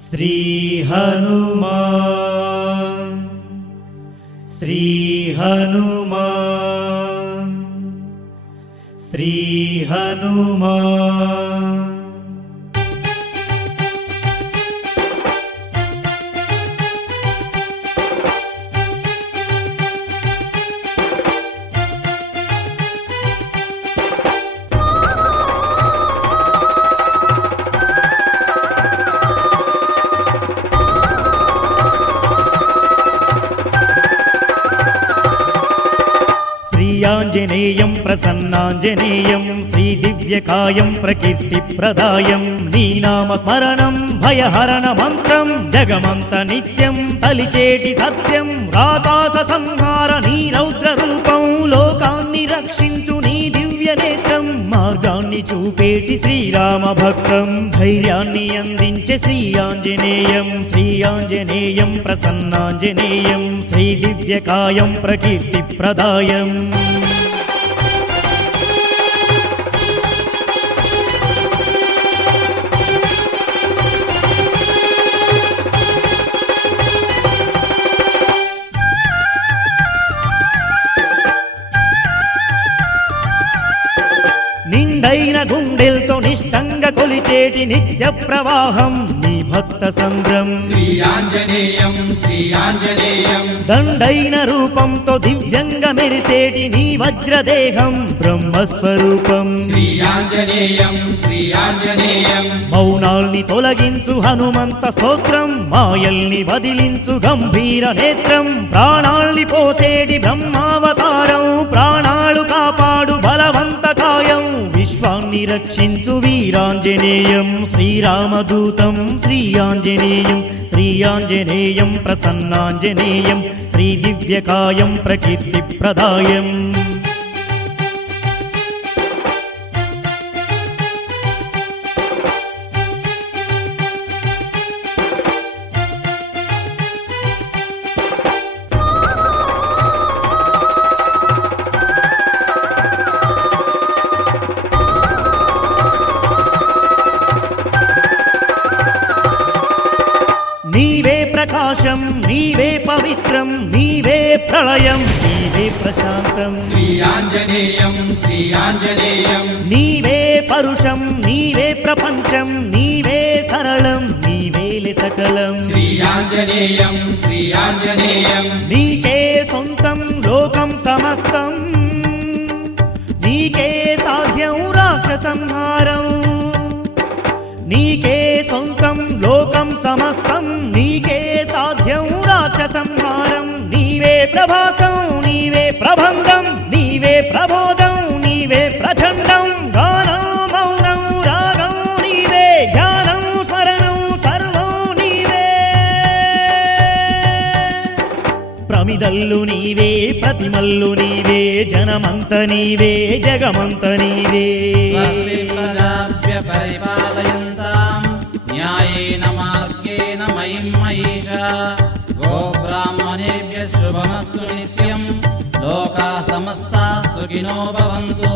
श्रीहनु श्रीहनुमा श्रीहनुमा శ్రీయాంజనేయం ప్రసన్నాంజనేయం శ్రీదివ్యకాయం ప్రకీర్తిప్రదాయం నీనామ స్మరణం భయహరణ మంత్రం జగమంత నిత్యం తలిచేటి సత్యం రాకాస సంహార నీ రౌద్ర రూపం లోకాన్ని రక్షించు నీ దివ్య నేత్రం మార్గాన్ని చూపేటి శ్రీరామ భక్తం ధైర్యాన్ని అందించే శ్రీ ఆంజనేయం శ్రీ ఆంజనేయం ప్రసన్నాంజనేయం శ్రీ దివ్యకాయం నిండైన గుండెలతో నిష్టంగా కొలిచేటి నిత్య ప్రవాహం నీ భక్త సంద్రం శ్రీ ఆంజనేయం శ్రీ ఆంజనేయం. దండైన రూపంతో దివ్యంగా మెరిసేటి నీ వజ్రదేహం బ్రహ్మస్వరూపం. శ్రీ ఆంజనేయం శ్రీ ఆంజనేయం. మౌనాల్ని తొలగించు హనుమంత స్తోత్రం మాయల్ని వదిలించు గంభీర నేత్రం ప్రాణాల్ని పోసేటి బ్రహ్మావతారం ప్రాణాలు కాయం విశ్వాన్ని రక్షించు వీరాంజనేయం. శ్రీరామదూతం శ్రీ ఆంజనేయం. శ్రీ ఆంజనేయం ప్రసన్నాంజనేయం. శ్రీ దివ్యకాయం ప్రకాశం నీవే పవిత్రం నీవే ప్రళయం నీవే ప్రశాంతం. శ్రీ ఆంజనేయం శ్రీ ఆంజనేయం. నీవే పరుషం నీవే ప్రపంచం నీవే సరళం నీవేలే సకలం శ్రీ ఆంజనేయం శ్రీ ఆంజనేయం. నీకే సొంతం లోకం సమస్తం. నీకే సాధ్యం రాక్షసంహారం. నీకే సొంతం లోకం ప్రభాసం నీవే ప్రభంగం నీవే ప్రబోధం నీవే ప్రచండం. గానం మౌనం రాగం నీవే ధ్యానం స్మరణం సర్వం నీవే. ప్రమిదల్లు నీవే ప్రతిమల్లు నీవే జనమంత నీవే జగమంత నీవే. పరిపా లోకా సమస్తా